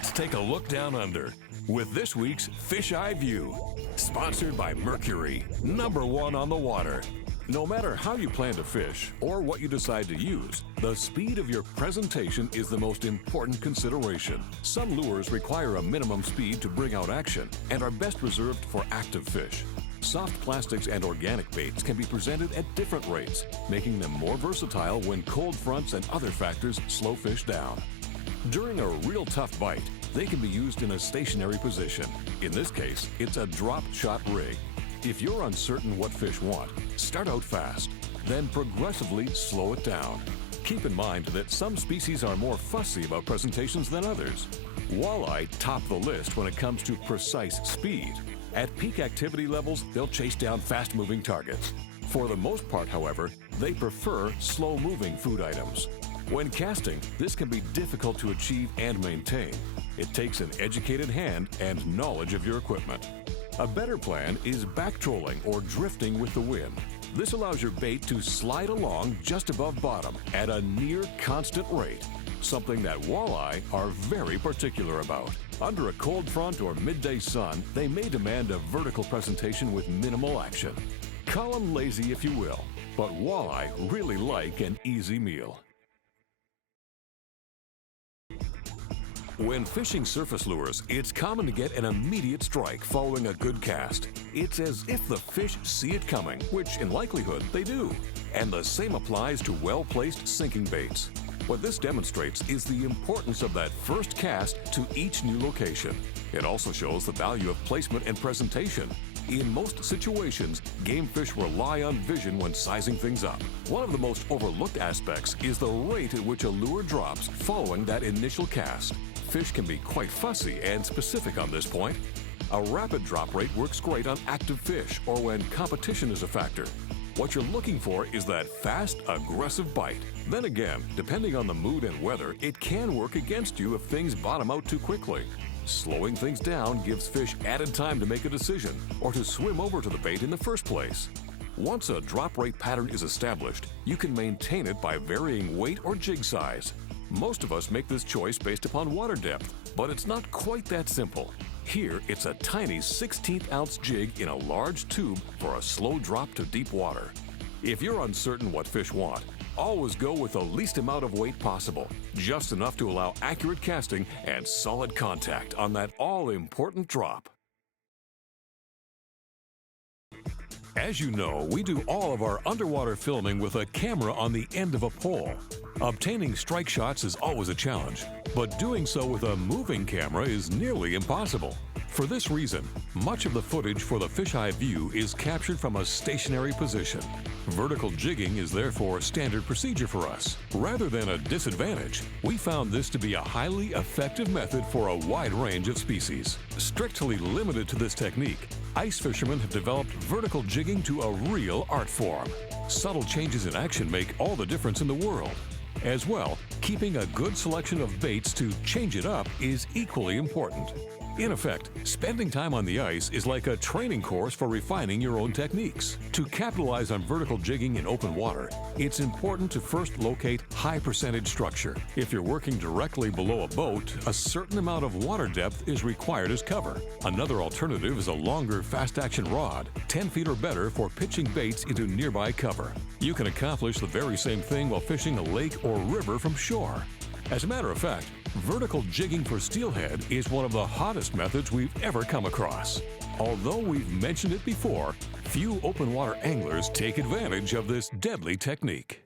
Let's take a look down under with this week's Fish Eye View, sponsored by Mercury, #1 on the water. No matter how you plan to fish or what you decide to use, the speed of your presentation is the most important consideration. Some lures require a minimum speed to bring out action and are best reserved for active fish. Soft plastics and organic baits can be presented at different rates, making them more versatile when cold fronts and other factors slow fish down. During a real tough bite, they can be used in a stationary position. In this case, it's a drop shot rig. If you're uncertain what fish want, start out fast, then progressively slow it down. Keep in mind that some species are more fussy about presentations than others. Walleye top the list when it comes to precise speed. At peak activity levels, they'll chase down fast-moving targets. For the most part, however, they prefer slow-moving food items. When casting, this can be difficult to achieve and maintain. It takes an educated hand and knowledge of your equipment. A better plan is back-trolling or drifting with the wind. This allows your bait to slide along just above bottom at a near constant rate, something that walleye are very particular about. Under a cold front or midday sun, they may demand a vertical presentation with minimal action. Call them lazy if you will, but walleye really like an easy meal. When fishing surface lures, it's common to get an immediate strike following a good cast. It's as if the fish see it coming, which in likelihood they do. And the same applies to well-placed sinking baits. What this demonstrates is the importance of that first cast to each new location. It also shows the value of placement and presentation. In most situations, game fish rely on vision when sizing things up. One of the most overlooked aspects is the rate at which a lure drops following that initial cast. Fish can be quite fussy and specific on this point. A rapid drop rate works great on active fish or when competition is a factor. What you're looking for is that fast, aggressive bite. Then again, depending on the mood and weather, it can work against you if things bottom out too quickly. Slowing things down gives fish added time to make a decision or to swim over to the bait in the first place. Once a drop rate pattern is established, you can maintain it by varying weight or jig size. Most of us make this choice based upon water depth, but it's not quite that simple. Here, it's a tiny 1/16 ounce jig in a large tube for a slow drop to deep water. If you're uncertain what fish want, always go with the least amount of weight possible, just enough to allow accurate casting and solid contact on that all-important drop. As you know, we do all of our underwater filming with a camera on the end of a pole. Obtaining strike shots is always a challenge, but doing so with a moving camera is nearly impossible. For this reason, much of the footage for the Fish Eye View is captured from a stationary position. Vertical jigging is therefore standard procedure for us. Rather than a disadvantage, we found this to be a highly effective method for a wide range of species. Strictly limited to this technique, ice fishermen have developed vertical jigging to a real art form. Subtle changes in action make all the difference in the world. As well, keeping a good selection of baits to change it up is equally important. In effect, spending time on the ice is like a training course for refining your own techniques. To capitalize on vertical jigging in open water, it's important to first locate high percentage structure. If you're working directly below a boat, a certain amount of water depth is required as cover. Another alternative is a longer fast-action rod, 10 feet or better for pitching baits into nearby cover. You can accomplish the very same thing while fishing a lake or river from shore. As a matter of fact, vertical jigging for steelhead is one of the hottest methods we've ever come across. Although we've mentioned it before, few open water anglers take advantage of this deadly technique.